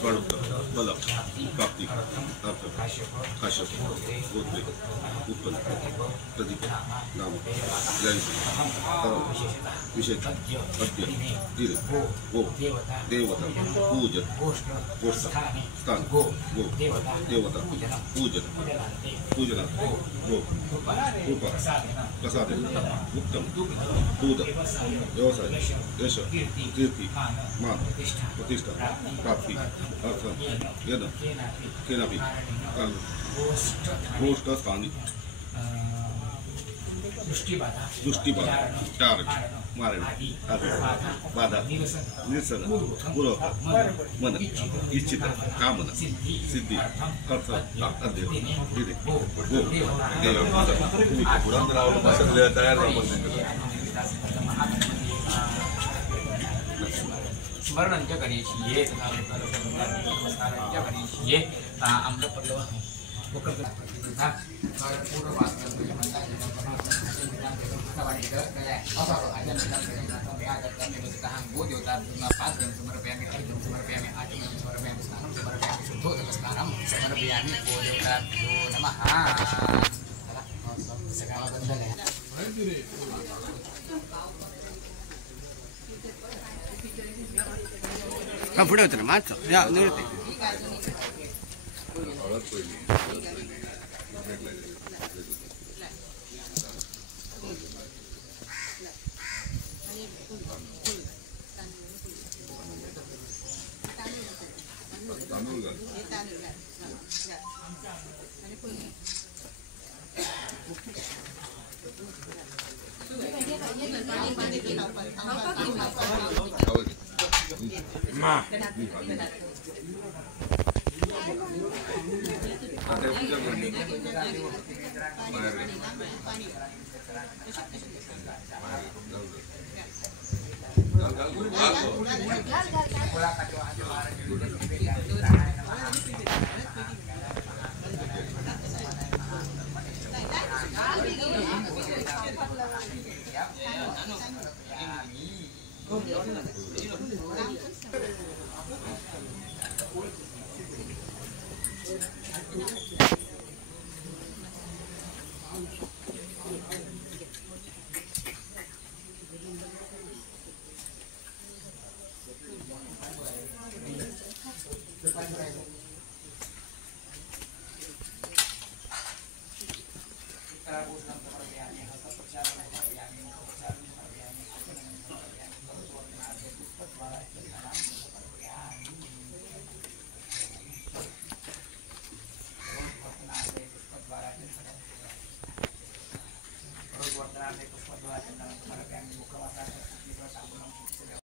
स्वाणुत्तर बल प्राप्ति अर्थ काश्यप गोत्रे उत्पन्न प्रदीप नाम जयंती विशेष अद्य दिल गो देवता पूजन गोष्ठ स्थान गो देवता पूजन पूजना गो रूप प्रसाद उत्तम दूध व्यवसाय यश कीर्ति मान प्रतिष्ठा प्राप्ति अर्थ यद केनापि गोष्ठस्थानि दृष्टिबाधा चारण मारण आदि बाधा निरसन पूर्वक मन इच्छित कामना सिद्धि अर्थ अद्य दिले गो स्मरणं च करिष्ये तथा नमस्कारं च करिष्ये अमृतपल्लव मुखप्रतिष्ठा पुढे होतं ना माच या निवृत्ती बोला